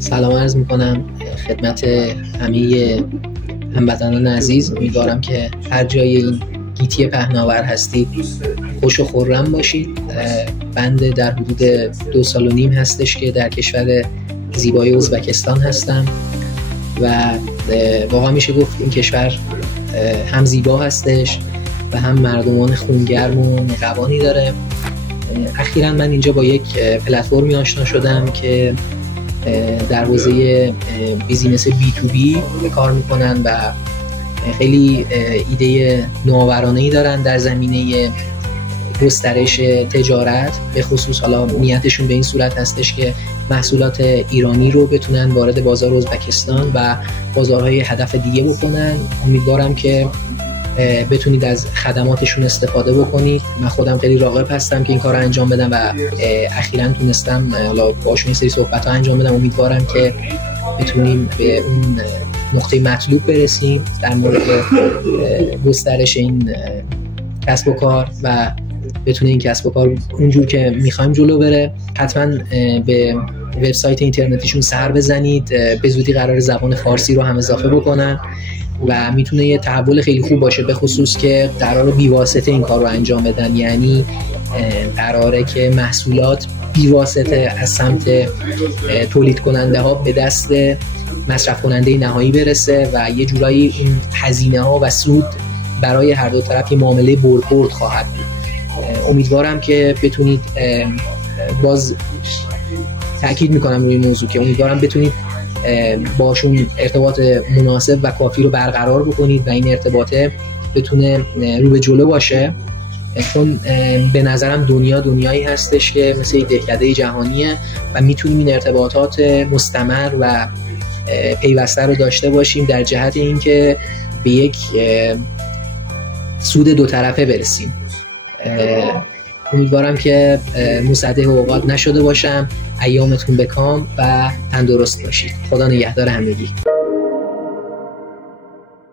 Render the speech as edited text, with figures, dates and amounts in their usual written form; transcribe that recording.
سلام عرض میکنم خدمت همه هموطنان عزیز. امیدوارم که هر جای این گیتی پهناور هستید خوش و خرم باشید. بنده در حدود 2.5 سال هستش که در کشور زیبای ازبکستان هستم و واقعا میشه گفت این کشور هم زیبا هستش و هم مردمان خونگرم و مهربانی داره. اخیراً من اینجا با یک پلتفرمی آشنا شدم که در حوزه بیزینس B2B کار میکنن و خیلی ایده نوآورانه‌ای دارن در زمینه گسترش تجارت. به خصوص حالا نیتشون به این صورت هستش که محصولات ایرانی رو بتونن وارد بازار ازبکستان و بازارهای هدف دیگه بکنن. امیدوارم که بتونید از خدماتشون استفاده بکنید. من خودم خیلی راغب هستم که این کار رو انجام بدم و اخیراً تونستم حالا باشون یه سری صحبت‌ها انجام بدم. امیدوارم که بتونیم به اون نقطه مطلوب برسیم در مورد گسترش این کسب و کار و بتونه این کسب و کار اونجور که میخوایم جلو بره. حتما به وبسایت اینترنتیشون سر بزنید. به زودی قرار زبان فارسی رو هم اضافه بکنن و میتونه یه تحول خیلی خوب باشه، به خصوص که قراره بی‌واسطه این کار رو انجام بدن. یعنی قراره که محصولات بی‌واسطه از سمت تولید کننده ها به دست مصرف کننده نهایی برسه و یه جورایی این هزینه ها و سود برای هر دو طرف یه معامله برد خواهد بود. امیدوارم که بتونید، باز تأکید میکنم روی این موضوع که امیدوارم بتونید باشون ارتباط مناسب و کافی رو برقرار بکنید و این ارتباطه بتونه رو به جلو باشه، چون به نظرم دنیایی هستش که مثل یک دهکده جهانیه و میتونیم این ارتباطات مستمر و پیوسته رو داشته باشیم در جهت اینکه به یک سود دو طرفه برسیم. امیدوارم که مصدق اوقات نشده باشم. ایامتون بکام و تندرست باشید. خدا نگهدار همگی.